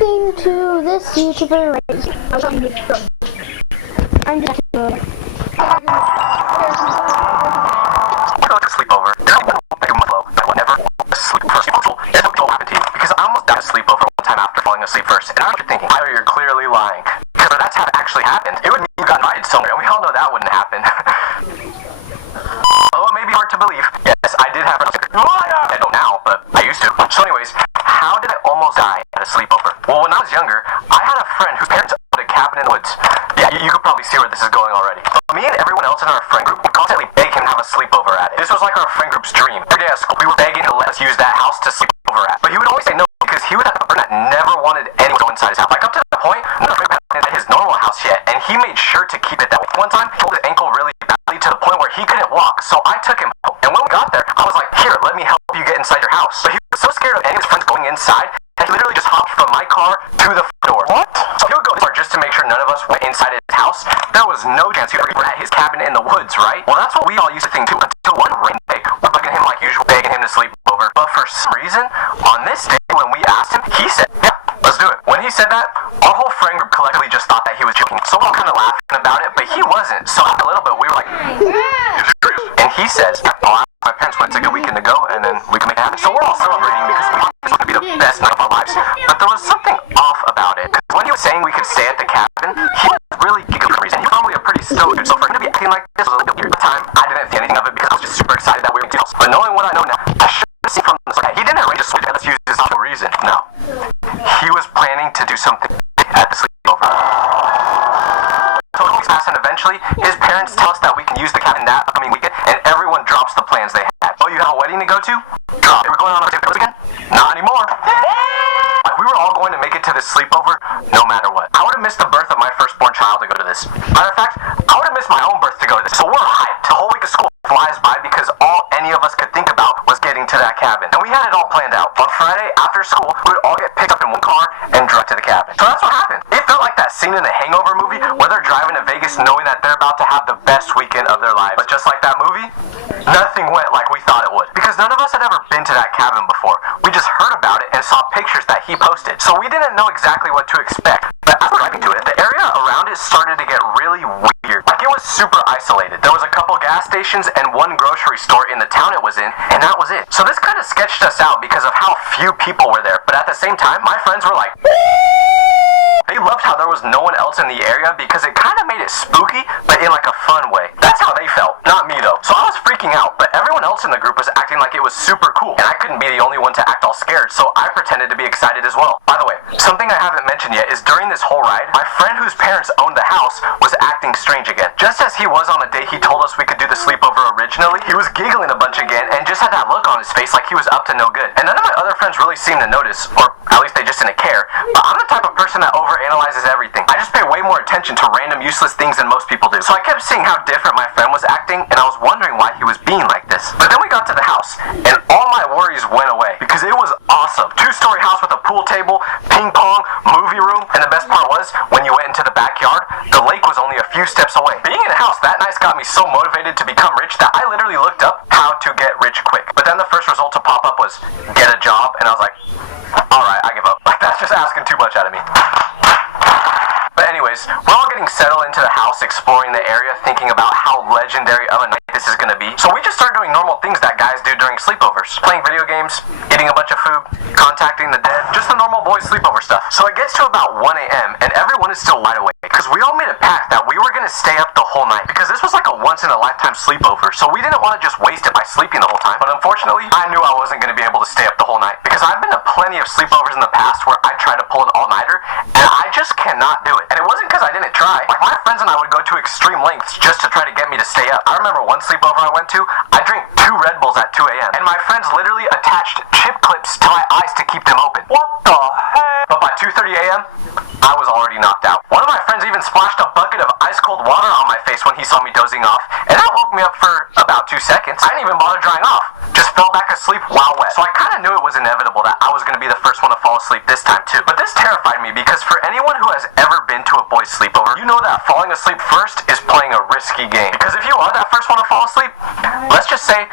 into this YouTuber race. I'm just sleepover. Whenever sleepover happened to you, because I almost died of sleepover one time after falling asleep first, and I was thinking, either you're clearly lying, because that's how it actually happened. It would mean you got invited somewhere, and we all know that wouldn't happen. Although it may be hard to believe, yes, I did have I don't now, but I used to. So anyways, how did I almost die at a sleepover? Well, when I was younger, I had a friend whose parents owned a cabin in the woods. Yeah, you could probably see where this is going already. So me and everyone else in our friend group would constantly beg him to have a sleepover at it. This was like our friend group's dream. Every day at school, we were begging to let us use that house to sleep over at. But he would always say no, because he was that person that never wanted anyone to go inside his house. Like up to that point, none of us had his normal house yet, and he made sure to keep it that way. One time, he pulled his ankle really badly to the point where he couldn't walk, so I took him home. And when we got there, I was like, here, let me help you get inside your house. But he was so scared of any of his friends going inside, that he literally just hopped from my car to the door. What? So he would go this far just to make sure none of us went inside his house. There was no chance we were at his cabin in the woods, right? Well, that's what we all used to think too, until one rainy day, we're bugging him like usual, begging him to sleep over. But for some reason, on this day when we asked him, he said, yeah, let's do it. When he said that, our whole friend group collectively just thought that he was joking. So we were kind of laughing about it, but he wasn't. So after a little bit, we were like, and he says, oh, my parents went to a weekend ago, and then we can make it happen. So we're all celebrating because we thought this was going to be the best night of our lives. But there was something off about it. When he was saying we could stay at the cabin, he was really giggling for some reason. He was probably a pretty stoked dude, so for him to be acting like this was a little weird. At the time, I didn't think anything of it because I was just super excited that we were going to house. But knowing what I know now, I should have seen from the start. He didn't arrange a sleep, let's use this for no reason. No. He was planning to do something at the sleepover. So weeks pass, and eventually, his parents tell us that we can use the cabin that upcoming weekend, and everyone drops the plans they had. Oh, you have a wedding to go to? Drop. We're going on a sleepover again? Not anymore. Like, we were all going to make it to this sleepover, no matter what. I would have missed the birth of my firstborn child to go to this. Matter of fact, I would have missed my own birth to go to this. So we're hyped. The whole week of school flies by because all any of us could think about was getting to that cabin. And we had it all planned out. On Friday, after school, we would all get picked up in one car and drive to the cabin. So that's what happened. It felt like that scene in the Hangover movie where they're driving to Vegas knowing that they're about to have the best weekend of their lives. But just like that movie, nothing went like we thought it would. Because none of us had ever been to that cabin before. We just heard about it and saw pictures that he posted. So we didn't know exactly what to expect. But as we're driving to it, the area around it started to get really weird. Like, it was super isolated. There was a couple gas stations and one grocery store in the town it was in, and that was it. So this kind of sketched us out because of how few people were there. But at the same time, my friends were like, they loved how there was no one else in the area because it kind of made it spooky, but in like a fun way. That's how they felt. Not me though. So I was freaking out, but everyone else in the group was acting like it was super cool. And I couldn't be the only one to act all scared, so I pretended to be excited as well. By the way, something I haven't mentioned yet is during this whole ride, my friend whose parents owned the house was acting strange again. Just as he was on the day he told us we could do the sleepover originally, he was giggling a bunch again and just had that look on his face like he was up to no good. And none of my other friends really seemed to notice, or at least they just didn't care. But I'm the type of person that overanalyzes everything. I just pay way more attention to random useless things than most people do. So I kept seeing how different my friend was acting, and I was wondering why he was being like this. But then we got to the house, and all my worries went away because it was awesome. 2-story house with a pool table, ping pong, movie room, and the best part was, when you went into the backyard, the lake was only a few steps away. Being in a house that nice got me so motivated to become rich that I literally looked up how to get rich quick. But then the first result to pop up was get a job, and I was like, alright, I give up. Like, that's just asking too much out of me. But anyways, we're all getting settled into the house, exploring the area, thinking about how legendary of a night this is going to be. So we just started doing normal things that guys do during sleepovers. Playing video games, eating a bunch of food, contacting the dead, just the normal boys sleepover stuff. So it gets to about 1 a.m. and everyone is still wide awake because we all made a pact that we were going to stay up the whole night because this was like a once-in-a-lifetime sleepover. So we didn't want to just waste it by sleeping the whole time. But unfortunately, I knew I wasn't going to be able to stay up the whole night because I've been to plenty of sleepovers in the past where I tried to pull an all-nighter and I just cannot do it. And it wasn't because I didn't try. Like, my friends and I would go to extreme lengths just to try to get me to stay up. I remember one sleepover I went to, I drank 2 Red Bulls at 2 a.m. And my friends literally attached chip clips to my eyes to keep them open. What the heck? But by 2:30 a.m., I was already knocked out. One of my friends even splashed a bucket of ice-cold water on my face when he saw me dozing off, and that woke me up for about 2 seconds. I didn't even bother drying off. Just fell back asleep while wet. So I kind of knew it was inevitable that I was going to be the first one to fall asleep this time too. But this terrified me because for anyone who has ever been to a boys' sleepover, you know that falling asleep first is playing a risky game. Because if you are that first one to fall asleep, let's just say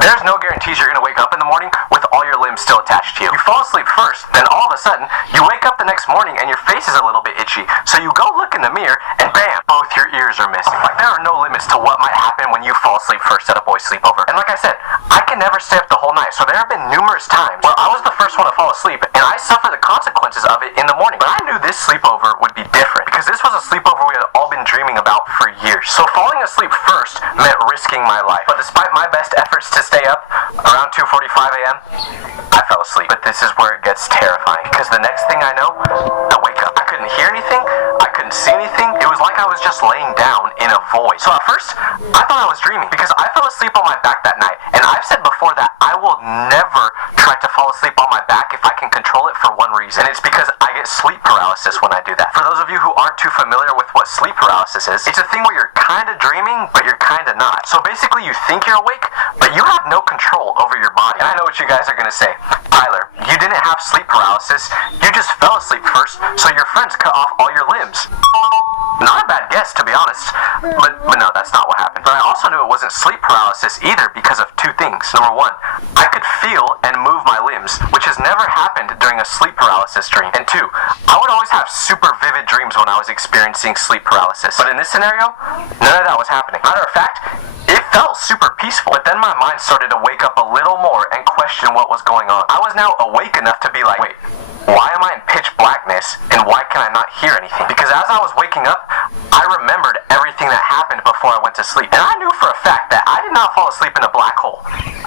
there's no guarantees you're going to wake up in the morning with all your limbs I'm still attached to you. You fall asleep first, then all of a sudden, you wake up the next morning and your face is a little bit itchy. So you go look in the mirror and bam, both your ears are missing. Like there are no limits to what might happen when you fall asleep first at a boys' sleepover. And like I said, I can never stay up the whole night. So there have been numerous times where I was the first one to fall asleep and I suffer the consequences of it in the morning. But I knew this sleepover would be different because this was a sleepover we had all been dreaming about for years. So falling asleep first meant risking my life. But despite my best efforts to stay up around 2:45 a.m., I fell asleep. But this is where it gets terrifying because the next thing I know, I wake up. I couldn't hear anything. I couldn't see anything. It was like I was just laying down in a void. So at first, I thought I was dreaming because I fell asleep on my back that night. And I've said before that I will never try to fall asleep on my back if I can control it for one reason. And it's because I get sleep paralysis when I do that. For those of you who aren't too familiar with what sleep paralysis is, it's a thing where you're kind of dreaming, but you're kind of not. So basically you think you're awake, but you have no control over your body. And I know what you guys are going to say. Tyler, you didn't have sleep paralysis. You just fell asleep first, so your friends cut off all your limbs. Not a bad guess, to be honest, but no, that's not what happened. But I also knew it wasn't sleep paralysis either because of two things. Number one, I could feel and move my limbs, which has never happened during a sleep paralysis dream. And two, I would always have super vivid dreams when I was experiencing sleep paralysis. But in this scenario, none of that was happening. Matter of fact, it felt super peaceful, but then my mind started to wake up a little more and question what was going on. I was now awake enough to be like, wait, why am I in pitch blackness and why can I not hear anything? Because as I was waking up, I remembered everything that happened before I went to sleep. And I knew for a fact that I did not fall asleep in a black hole.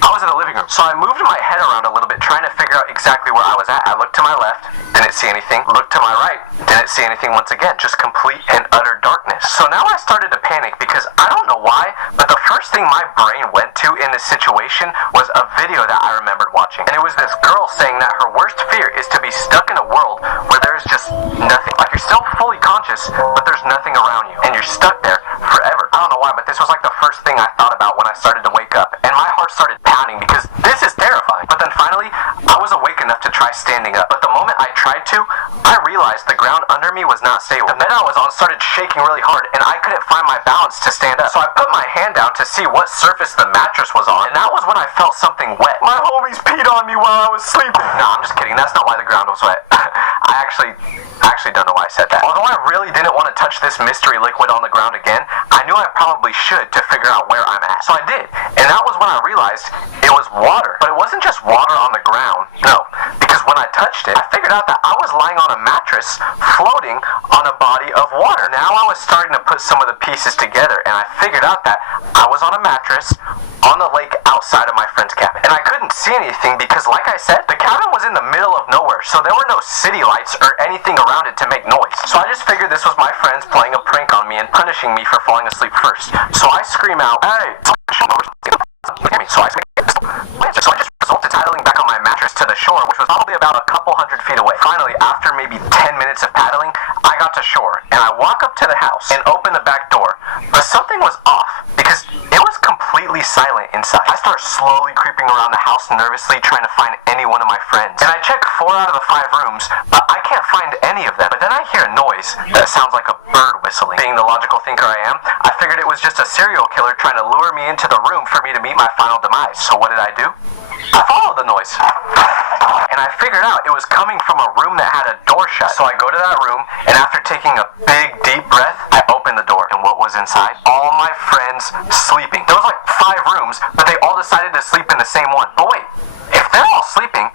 I was in the living room. So I moved my head around a little bit trying to figure out exactly where I was at. I looked to my left, didn't see anything. Looked to my right, didn't see anything once again. Just complete and utter darkness. So now I started to panic because I don't know why, but the first thing my brain went to in this situation was a video that I remembered watching. And it was this girl saying that her worst fear is to be stuck in a world where there's just nothing. Like you're still fully conscious, but there's nothing around you. And you're stuck there forever. I don't know why, but this was like the first thing I thought about when I started to wake up. And my heart started pounding because this is terrifying. But then finally, I was awake enough to try standing up. But the moment I tried to, I realized the ground under me was not stable. The bed I was on started shaking really hard, and I couldn't find my balance to stand up. So I put my hand down to see what surface the mattress was on, and that was when I felt something wet. My homies peed on me while I was sleeping. No, I'm just kidding. That's not why the ground was wet. I actually don't know why I said that. Although I really didn't want to touch this mystery liquid on the ground again, I knew I probably should to figure out where I'm at. So I did, and that was when I realized it was water. But it wasn't just water on the ground, no, because when I touched it, I figured out that I was lying on a mattress floating on a body of water. Now I was starting to put some of the pieces together, and I figured out that I was on a mattress on the lake outside of my friend's cabin. And I couldn't see anything because, like I said, the cabin was in the middle of nowhere, so there were no city lights or anything around it to make noise. So I just figured this was my friends playing a prank on me and punishing me for falling asleep first. So I scream out, hey! So I just resulted paddling back on my mattress to the shore, which was probably about a couple hundred feet away. Finally, after maybe 10 minutes of paddling, I got to shore, and I walk up to the house and open the back door, but something was off because it was completely silent inside. I start slowly creeping around the house nervously trying to find any one of my friends, and I check 4 out of the 5 rooms, but I can't find any of them. But then I hear a noise that sounds like a bird whistling. Being the logical thinker I am, I figured it was just a serial killer trying to lure me into the room for me to meet my final demise. So what did I do? I followed the noise, and I figured out it was coming from a room that had a door shut. So I go to that room, and after taking a big deep breath, I open the door, and what was inside? All my friends sleeping. There was like 5 rooms, but they all decided to sleep in the same one. But wait, if they're all sleeping,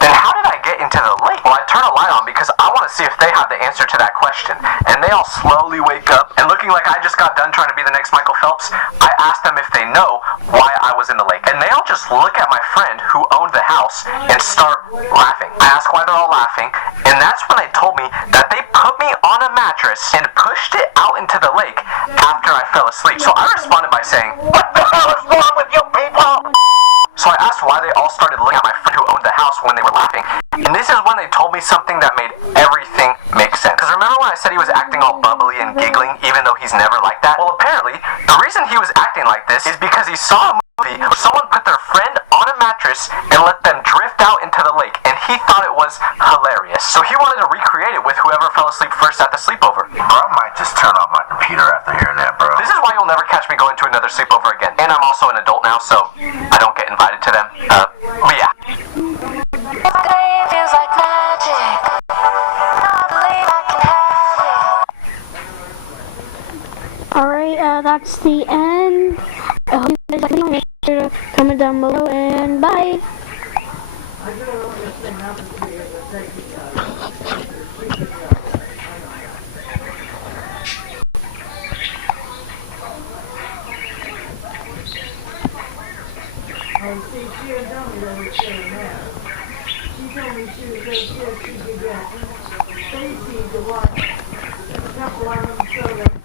then how did I get into the lake? Well, I turn a light on because I want to see if they have the answer to that question. And they all slowly wake up, and looking like I just got done trying to be the next Michael Phelps, I ask them if they know why I was in the lake. And they all just look at my friend who owned the house and start laughing. I ask why they're all laughing, and that's when they told me that they put me on a mattress and pushed it out into the lake after I fell asleep. So I responded by saying, "What the hell is wrong with you people?" So I asked why they all started looking at my friend who owned the house when they were laughing. And this is when they told me something that made everything make sense. Because remember when I said he was acting all bubbly and giggling even though he's never like that? Well, apparently, the reason he was acting like this is because he saw a movie where someone put their friend on a mattress and let them drift out into the lake. And he thought it was hilarious. So he wanted to recreate it with whoever fell asleep first at the sleepover. Bro, I might just turn off my computer after hearing that, bro. This is why you'll never catch me going to another sleepover again. And I'm also an adult now, so I don't get invited to them. But yeah. Alright, that's the end. I hope you guys like the video. Make sure to comment down below and bye. See, she didn't tell me that was saying that. She told me she was going to see if she could get Stacy to watch a couple of them so that